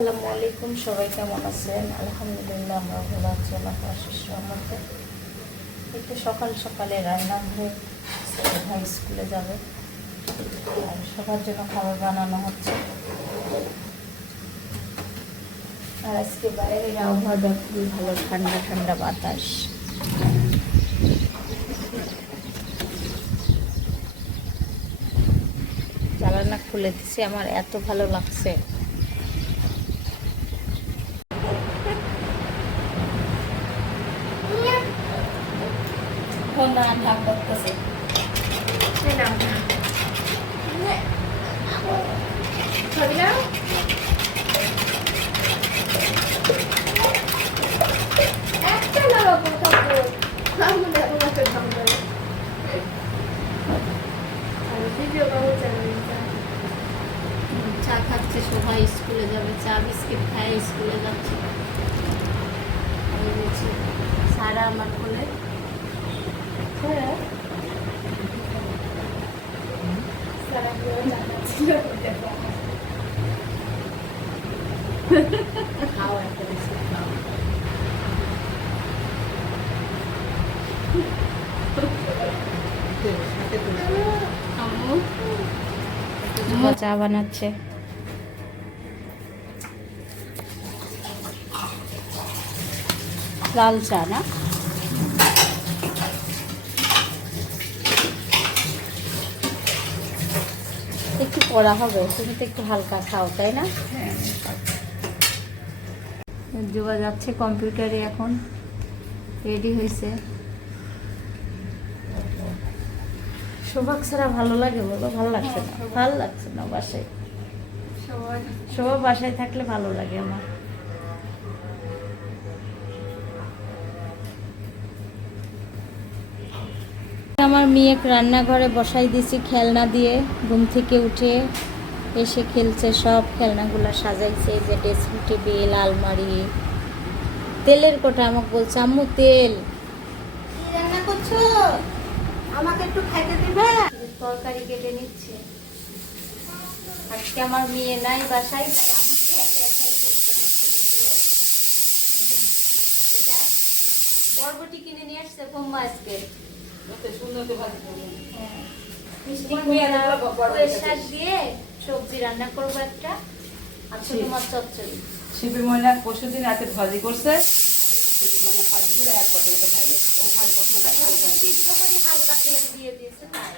আসসালামু আলাইকুম, সবাই কেমন আছেন? আলহামদুলিল্লাহ আমরা ভালো আছি। আল্লাহর আশীষ রহমতে। একটু সকাল সকালে রান্নাঘরে ভাই স্কুলে যাবে আর সবার জন্য খাবার বানানো হচ্ছে। আর আজকে বাইরের আবহাওয়াটা খুবই ভালো, ঠান্ডা ঠান্ডা বাতাস। জানালা খুলে দিছি, আমার এত ভালো লাগছে। ঢাক করতেছে চা খাচ্ছে, সবাই স্কুলে যাবে, চা বিস্কিট খায় স্কুলে যাচ্ছে। সারা আমার কোলে চা বানাচ্ছে। লাল চা না, একটু করা হবে। তুমি তো একটু হালকা খাও, তাই না? যোগা যাচ্ছে কম্পিউটারে, এখন রেডি হয়েছে। সৌভাগ ছাড়া ভালো লাগে বলো? ভালো লাগছে না? ভালো লাগছে না বাসায়। সৌভাগ বাসায় থাকলে ভালো লাগে আমার। আমার মেয়েকে রান্নাঘরে বসাই দিয়েছি খেলনা দিয়ে। ঘুম থেকে উঠে এসে খেলছে, সব খেলনাগুলো সাজাইছে। এই যে ড্রেসিং টেবিল, আলমারি। তেলের কোটা আমাকে বলছে, আম্মু তেল কি রান্না করছো, আমাকে একটু খাইতে দিবে? তরকারি কেটে নিচ্ছে। আজকে আমার মেয়ে নাই বাসায়, তাই আমাকে একা একাই করতে হচ্ছে ভিডিও। এটা বরবটি কিনে নিয়ে আসছে বোম্মা আজকে। সবজি রান্না করবো একটা, আর তোমার চচ্চড়ি। শিপি ময়না পরশুদিন রাতে ভাজি করছে, ভাজিগুলো এক বছর হালকা তেল দিয়ে দিয়েছে, তাই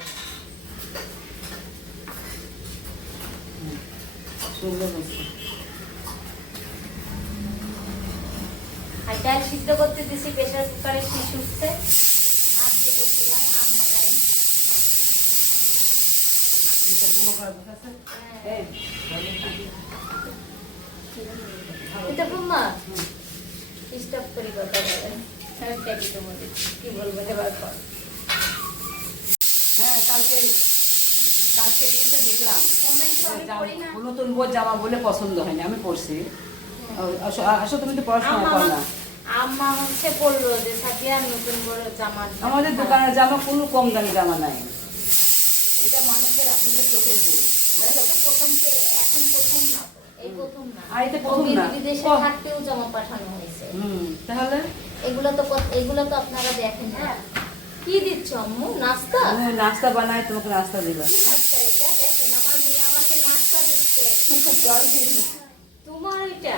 সুন্দর হয়েছে। আর ডাল সিদ্ধ করতে দিছি প্রেসার কুকারে, শীষ উঠছে। হাত দিয়ে করছিলাম আম বানাই। এটা বুম্মা স্টপ করি কথা বলেন। কি বলবো এবার পর? হ্যাঁ, কালকে দেখলাম নতুন বোর জামা বলে পছন্দ হয়নি, আমি পড়ছি। আসো, তুমি তো পড়াশোনা করো না। আম্মা হচ্ছে বললো যে সাথিয়া নতুন বড় জামা। আমাদের দোকানের জামা কোনো কম দামি জামা নাই। এটা মানুষের আপনাদের চোখের ভুল। এখন প্রথম না, এই প্রথম না। আর এটা প্রথম না, বিদেশে থাকতেও জামা পাঠানো হয়েছে। তাহলে এগুলো তো আপনারা দেখেন না। কি দিচ্ছ আম্মু? নাস্তা? নাস্তা বানাই, তোমাকে নাস্তা দিবা। কি নাস্তা এটা? দেখেন আমার মেয়ে আমাকে নাস্তা দিচ্ছে। তোমার এটা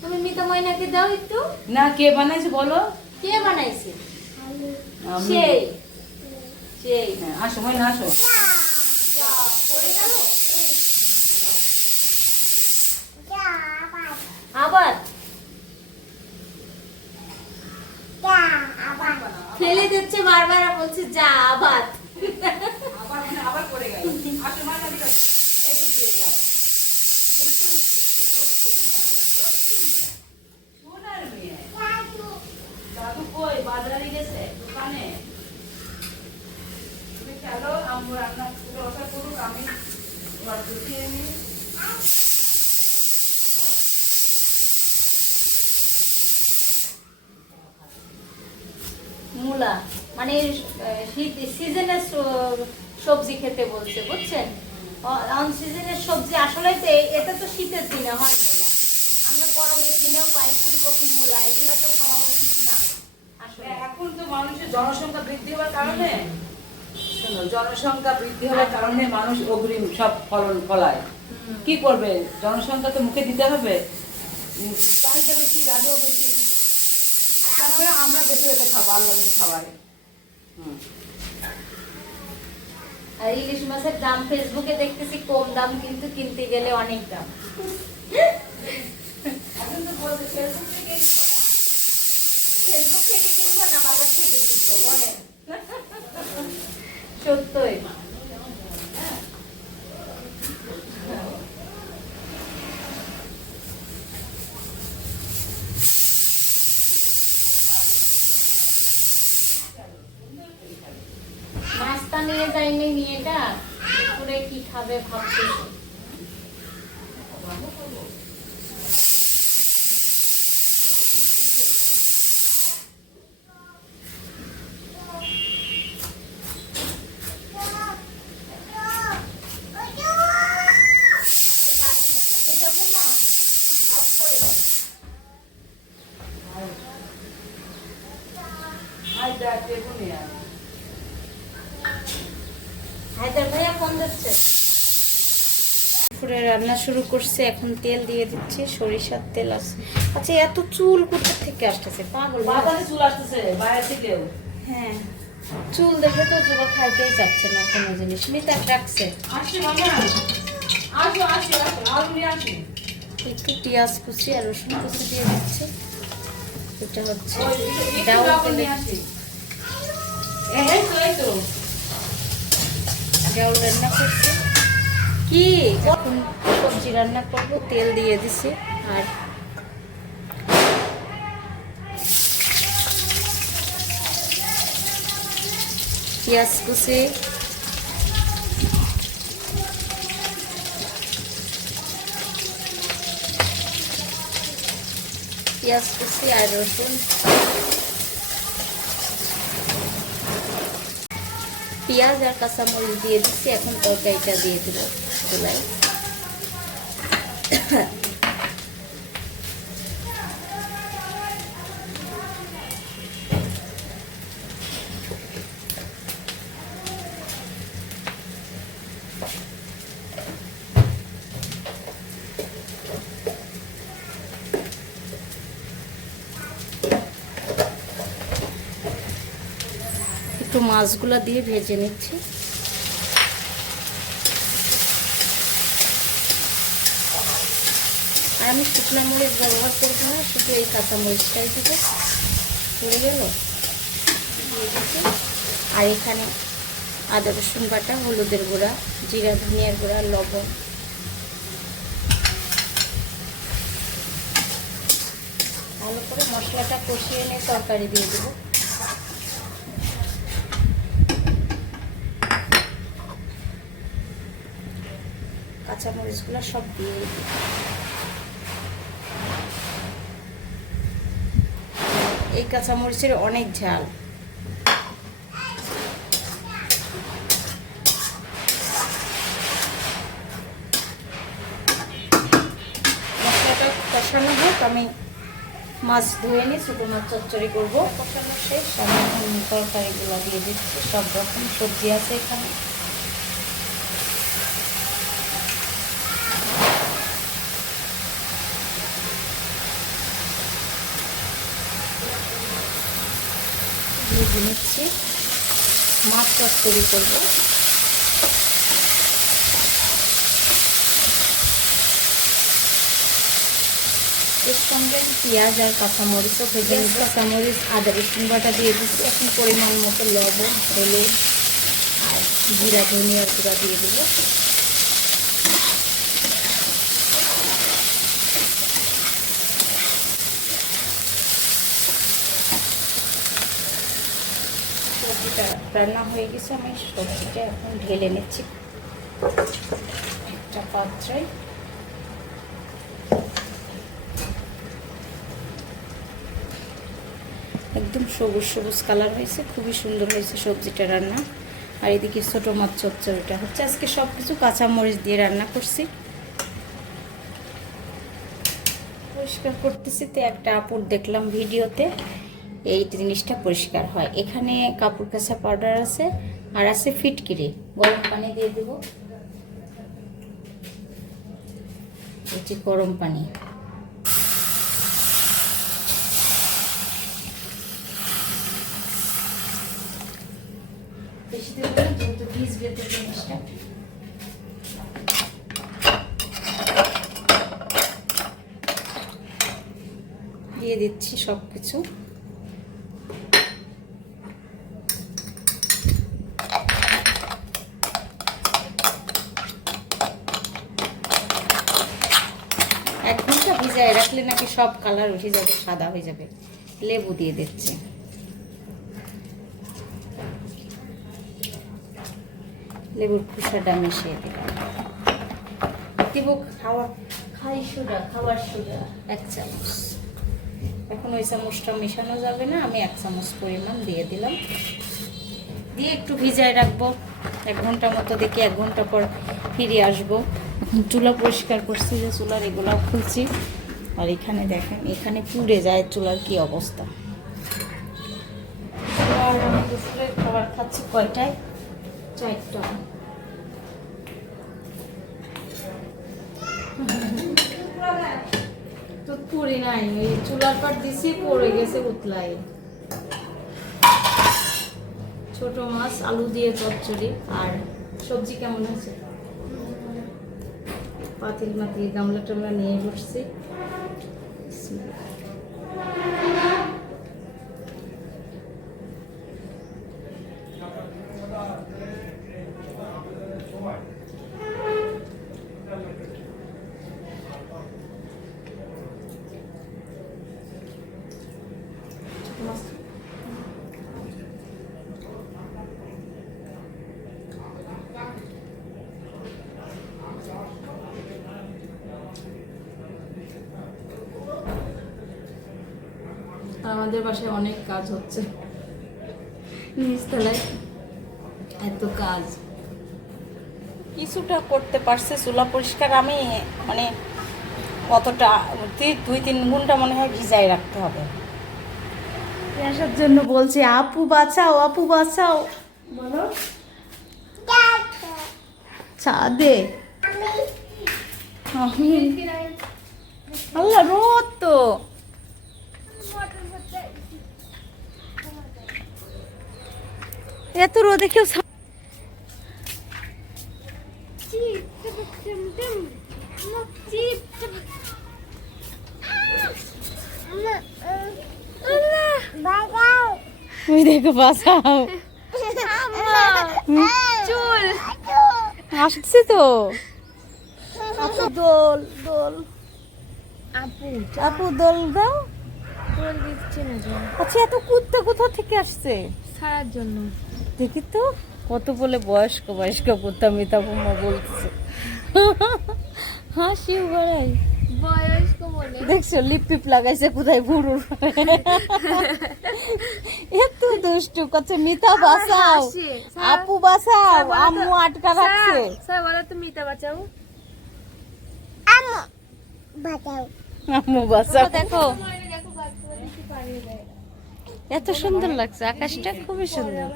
তুমি মিতা ময়নাকে দাও একটু। না, কে বানাইছে বলো? কে বানাইছে? সেই সেই আসো ময়না, আসো। পড়ে গেল আবার ফেলে দিচ্ছে বারবার, বলছে যা আবার। আবার পড়ে গেল। আসো ময়না, এদিক দিয়ে যাও। সোনার মেয়ে দাদু কই? বাজারে গেছে, দোকানে। তুমি খেলো, আম্মু রান্না রসা করুক, আমি ঘর গুছিয়ে নিই। মূলা মানে সিজনের সবজি খেতে বলছে, বুঝছেন? অন সিজনের সবজি আসলে তো এটা তো শীতের দিনে হয় মূলা। গরমের দিনেও পাই ফুলকপি মূলা, এগুলো তো খাওয়া উচিত না আসলে। এখন তো মানুষের জনসংখ্যা বৃদ্ধি হওয়ার কারণে, শোনো, জনসংখ্যা বৃদ্ধি হওয়ার কারণে মানুষ অগ্রিম সব ফলন ফলায়। কি করবে, জনসংখ্যা তো মুখে দিতে হবে, চাহিদা বেশি, লাভও বেশি, তারপরে আমরা বেশি বেশি খাবো, আল্লাহ বেশি খাওয়াই। আর ইলিশ মাছের দাম ফেসবুকে দেখতেছি কম দাম, কিন্তু কিনতে গেলে অনেক দাম। এখন তো বলছে ফেসবুক থেকে ফেসবুক থেকে কিনবো না বাজার থেকে কিনবো বলেন? সত্যই। নাস্তা নিয়ে যায়নি মেয়েটা, দুপুরে কি খাবে ভাবতেছে। হায়দার ভাইয়া ফোন দিচ্ছে। দুপুরে রান্না শুরু করছে, এখন তেল দিয়ে দিচ্ছে, সরিষার তেল আছে। আচ্ছা, এত চুল কোথা থেকে আসতেছে পাগল? বাজারে চুল আসতেছে বাইরে থেকেও। হ্যাঁ, চুল দেখে তো জোড়া খাইতেই চাচ্ছে না কোনো জিনিস। মিতা ডাকছে, আসি বাবা, আসো আসো আসো, আলু নিয়ে আসি। একটু পেঁয়াজ কুচি আর রসুন কুচি দিয়ে দিচ্ছে। এটা হচ্ছে একটু ডাউল লবণ তেলে, নিয়ে আসি। এই তো এই তো। ডাউল রান্না করছে। কি এখন সবজি রান্না করবো, তেল দিয়ে দিছি। আর পেঁয়াজ কুচি, পেঁয়াজ কুচি আর রসুন, পেঁয়াজ আর কাঁচামরিচ দিয়ে দিচ্ছি। এখন তরকারিটা দিয়ে দেব চুলায়। একটু মাছগুলো দিয়ে ভেজে নিচ্ছি। আর আমি শুকনো মরিচ ব্যবহার করবো না, শুধু এই কাঁচা মরিচটাই দিতে পড়ে গেল দিয়ে দিচ্ছি। আর এখানে আদা রসুন বাটা, হলুদের গুঁড়া, জিরা ধনিয়ার গুঁড়া, লবণ। ভালো করে মশলাটা কষিয়ে নিয়ে তরকারি দিয়ে দেবো। কাঁচামরিচগুলো সব দিয়ে দিই। এই কাঁচামরিচের অনেক ঝাল। মশলাটা কষানো হোক, আমি মাছ ধুয়ে নিই, ছোটো মাছ চচ্চড়ি করবো। কষানো শেষ, আমি এখন তরকারিগুলো দিয়ে দিচ্ছি। সব রকম সবজি আছে এখানে। ভেজে নিচ্ছি, মাছ চচ্চড়ি করবো। এর সঙ্গে পেঁয়াজ আর কাঁচামরিচও ভেজে নিচ্ছি। কাঁচামরিচ, আদা রসুন বাটা দিয়ে দিচ্ছি। এখন পরিমাণ মতো লবণ, হলুদ আর জিরা ধনিয়ার গুঁড়া দিয়ে দেবো। সবজিটা রান্না হয়ে গেছে, আমি সবজিটা এখন ঢেলে নিচ্ছি একটা পাত্রে। একদম সবুজ সবুজ কালার হয়েছে, খুবই সুন্দর হয়েছে সবজিটা রান্না। আর এদিকে ছোটো মাছ চচ্চড়িটা হচ্ছে। আজকে সব কিছু কাঁচামরিচ দিয়ে রান্না করছি। পরিষ্কার করতেছি তো একটা আপুর দেখলাম ভিডিওতে এই জিনিসটা পরিষ্কার হয়। এখানে কাপড় কাচা পাউডার আছে আর আছে ফিটকিরি। গরম পানি দিয়ে দেব, এই যে গরম পানি। বেশি দেবো না যেহেতু ভিজবে তো জিনিসটা। দিয়ে দিচ্ছি সব কিছু। এক ঘন্টা ভিজায় রাখলে নাকি সব কালার উঠে যাবে, সাদা হয়ে যাবে। লেবু দিয়ে দিচ্ছি, লেবুর খোসাটা মিশিয়ে দিলাম। দিব খাবার সোডা 1 চামচ। এখন ওই চামচটা মেশানো যাবে না, আমি 1 চামচ পরিমাণ দিয়ে দিলাম। দিয়ে একটু ভিজায় রাখবো 1 ঘন্টা মতো। দেখি 1 ঘন্টা পর ফিরে আসবো। এখন চুলা পরিষ্কার করছি, যে চুলার এগুলাও খুলছি। আর এখানে দেখেন, এখানে পুড়ে যায় চুলার কি অবস্থা। আর আমি দুপুরে খাবার খাচ্ছি কয়টায়? 4টা। তো পুরি নাই, ওই চুলার পাট দিছি, পড়ে গেছে উতলাই। ছোট মাছ আলু দিয়ে চচ্চড়ি। আর সবজি কেমন আছে? পাতিল মাতিয়ে গামলা টামলা নিয়ে বসছি। আমাদের বাসায় অনেক কাজ হচ্ছে, নিচতলায় এত কাজ। কিছুটা করতে পারছে চুলা পরিষ্কার। আমি মানে কতটা 2-3 ঘন্টা মনে হয় ভিজাই রাখতে হবে। আসার জন্য বলছে আপু বাঁচাও, আপু বাঁচাও। বলো ছাদে। আল্লাহ রোদ তো। এত রোদে কেউ দেখো বাঁচাও। চুল আসছে তো। আপু দোল দোল, আপু দোল দাও। আচ্ছা, এত কুত্তা কোথা থেকে আসছে? ছাড়ার জন্য। দেখি তো কত বলে বয়স্ক বয়স্ক কুত্তা মিতা বোমা বলছে। হাসি বড়াই বয়স্ক বলে দেখছো, লিপ পিপ লাগাইছে কোথায় বুড়ুর। এত দুষ্টু করছে। মিতা বাঁচাও, আপু বাঁচাও, আম্মু আটকা রাখছে। স্যার বলো তো মিতা বাঁচাও, আম্মু বাঁচাও। দেখো এত সুন্দর লাগছে, আকাশটা খুবই সুন্দর।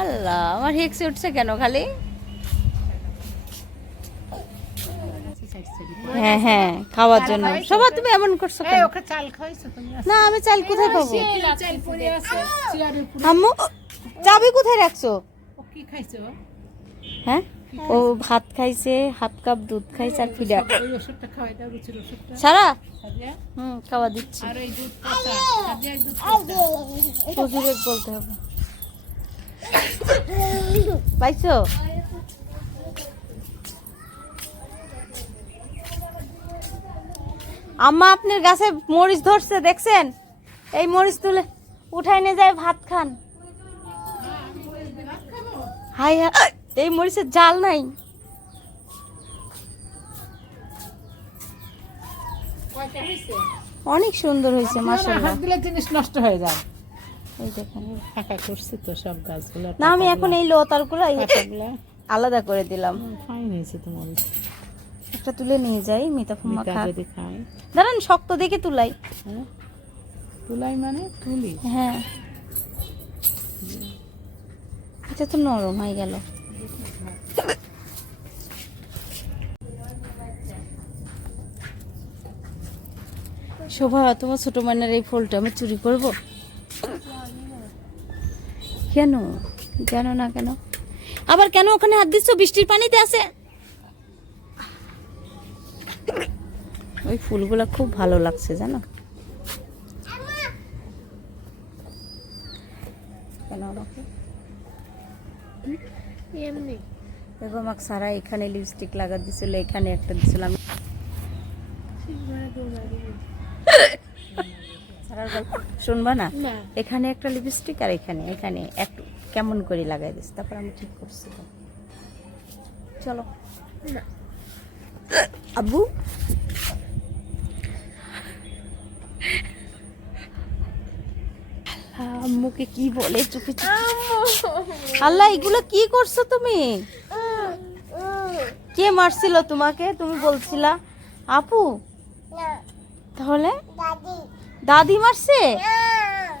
আল্লাহ, আমার হেক্সে উঠছে কেন খালি? হ্যাঁ হ্যাঁ, খাওয়ার জন্য। সবার তুমি এমন করছো কেন? না, আমি চাল কোথায় পাবো? আম্মু চাবি কোথায় রাখছো? হ্যাঁ, ও ভাত খাইছে, 1/2 কাপ দুধ খাইছে আর ফিডা। সারা খাওয়া দিচ্ছি। হুজুরে বলতে হবে। পাইছো? আম্মা আপনার গাছে মরিচ ধরছে, দেখছেন? এই মরিচ তুলে উঠাই নিয়ে যায় ভাত খান। হাই হাই, এই মরিচের জাল নাই। অনেক সুন্দর হয়েছে মাশাআল্লাহ। হাত দিলে জিনিস নষ্ট হয়ে যায়। এই দেখেন, ফাঁকা করছি তো সব গাছগুলো। না আমি এখন এই লতারগুলো আলাদা করে দিলাম। ফাইন হয়েছে তোমার। একটা তুলে নিয়ে যাই, মিতা ফুম্মা মিতা খা। যদি খায়। দাঁড়ান, শক্ত দেখে তুলাই। হ্যাঁ তুলাই মানে তুলি। হ্যাঁ, এটা তো নরম হয়ে গেল। শোভা, তোমার ছোট মানের এই ফুলটা আমি চুরি করব? কেন? জানো না কেন? আবার কেন ওখানে হাত দিচ্ছ? বৃষ্টির পানিতে আছে। ওই ফুলগুলা খুব ভালো লাগছে জানো। কেন আমাকে এমনি দেখো, আমাকে সারা এখানে লিপস্টিক লাগা দিছিল, এখানে একটা দিছিল। আমি সারার গল্প শুনবা না? না। এখানে একটা লিপস্টিক আর এখানে এখানে একটু কেমন করে লাগাই দিস, তারপর আমি ঠিক করছি। চলো না। আব্বু, আম্মুকে কি বলে চুপি চুপি। আল্লাহ, এগুলো কি করছো তুমি? কে মারছিল তোমাকে? তুমি বলছিলা আপু। তাহলে দাদি মারছে?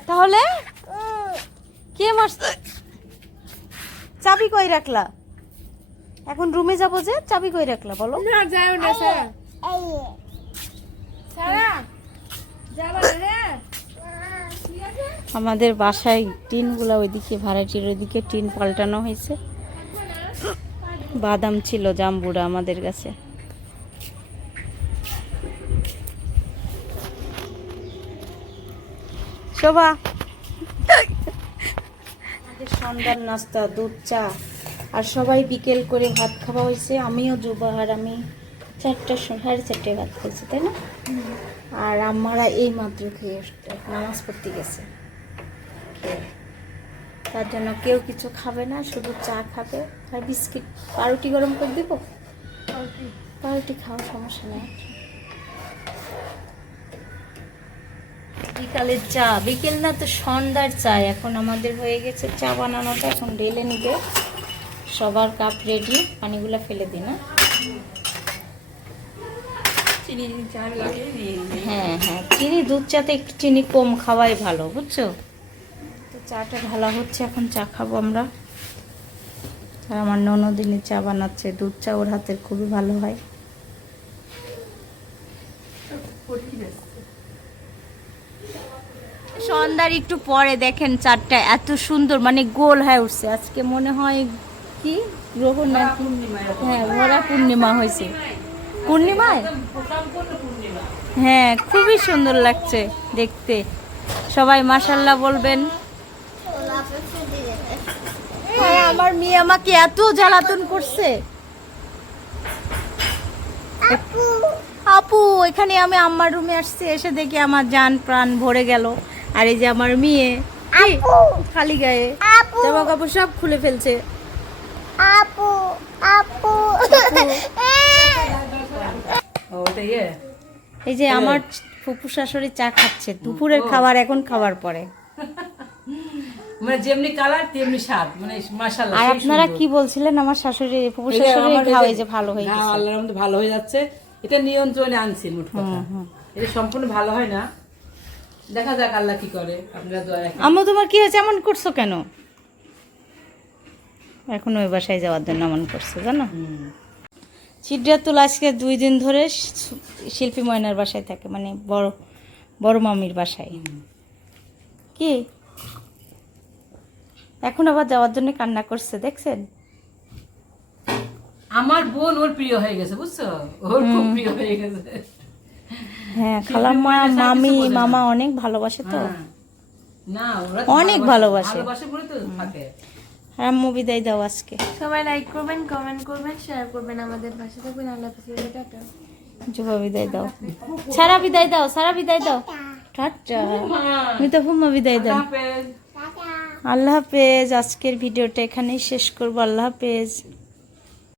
তাহলে কে মারছে? চাবি কই রাখলা? এখন রুমে যাবো যে, চাবি কই রাখলা বলো? না যাও না সারা। সারা যাবা না। আমাদের বাসায় টিনগুলো ওইদিকে, ভাড়াটির ওইদিকে টিন পাল্টানো হয়েছে। বাদাম ছিল জাম্বুরা আমাদের কাছে। শোভা, সন্ধ্যার নাস্তা দুধ চা, আর সবাই বিকেল করে ভাত খাওয়া হয়েছে। আমিও জুবা আর আমি 4:30 ভাত খাইছি, তাই না? আর আমারা এই মাত্র খেয়ে নামাজ পড়তে গেছে। তার জন্য কেউ কিছু খাবে না, শুধু চা খাবে আর বিস্কিট। পাউরুটি গরম করে দিব? পাউরুটি খাওয়া সমস্যা নেই। বিকালের চা, বিকেল না তো সন্ধ্যার চা এখন আমাদের হয়ে গেছে। চা বানানোটা এখন ঢেলে নিবে। সবার কাপ রেডি, পানিগুলো ফেলে দিই না। হ্যাঁ হ্যাঁ, চিনি, দুধ চাতে একটু চিনি কম খাওয়াই ভালো, বুঝছো? তো চাটা ঢালা হচ্ছে, এখন চা খাবো আমরা। আর আমার ননদিনী চা বানাচ্ছে, দুধ চা ওর হাতের খুবই ভালো হয়। সন্ধ্যার একটু পরে দেখেন চারটা এত সুন্দর, মানে গোল হয়ে উঠছে। আজকে মনে হয় কি গ্রহণ নাকি? হ্যাঁ, ভরা পূর্ণিমা হয়েছে। পূর্ণিমায়? হ্যাঁ, খুবই সুন্দর লাগছে দেখতে। সবাই মাশাআল্লাহ বলবেন। আর আমার মেয়ে আমাকে এত জ্বালাতন করছে। আপু, এখানে আমি আম্মার রুমে আসছি, এসে দেখি আমার জান প্রাণ ভরে গেল। আর এই যে আমার মেয়ে খালি গায়ে, জামা কাপড় সব খুলে ফেলছে। আপু আপু, ওটা ইয়ে এই যে আমার ফুপু শাশুড়ি চা খাচ্ছে, দুপুরের খাবার এখন খাবার পরে। মানে যেমনি কালার তেমনি স্বাদ, মানে মাশাআল্লাহ। আর আপনারা কি বলছিলেন? আমার শাশুড়ি, ফুপু শাশুড়ি ঘাও এই যে ভালো হয়ে গেছে। আল্লাহর রহমতে ভালো হয়ে যাচ্ছে। এটা নিয়ন্ত্রণে আনছি, মোট কথা। এটা সম্পূর্ণ ভালো হয় না, দেখা যাক আল্লাহ কি করে। আপনারা দোয়া রাখেন। আম্মু, তোমার কি হয়েছে? এমন করছো কেন? এখন ওই বাসায় যাওয়ার জন্য এমন করছো জানো। সিদ্ধাতুল আজকে 2 দিন ধরে শিল্পী ময়নার বাসায় থাকে, মানে বড় বড় মামির বাসায়। কি এখন আবার যাওয়ার জন্য কান্না করছে, দেখছেন? আমার বোন ওর প্রিয় হয়ে গেছে, বুঝছো? ওর খুব প্রিয় হয়ে গেছে। হ্যাঁ, খালাম্মা, মামি, মামা অনেক ভালোবাসে তো। হ্যাঁ। না, ওরা অনেক ভালোবাসে। ভালোবাসে বলে তো থাকে। আর আম্মু বিদায় দাও আজকে। সবাই লাইক করবেন, কমেন্ট করবেন, শেয়ার করবেন, আমাদের পাশে থাকবেন। আল্লাহ হাফেজ, টাটা। জুবা বিদায় দাও, সারা বিদায় দাও, সারা বিদায় দাও, টাটা। মিতা ফুম্মা বিদায় দাও। হাফেজ। আল্লাহ হাফেজ। আজকের ভিডিওটা এখানেই শেষ করবো। আল্লাহ হাফেজ।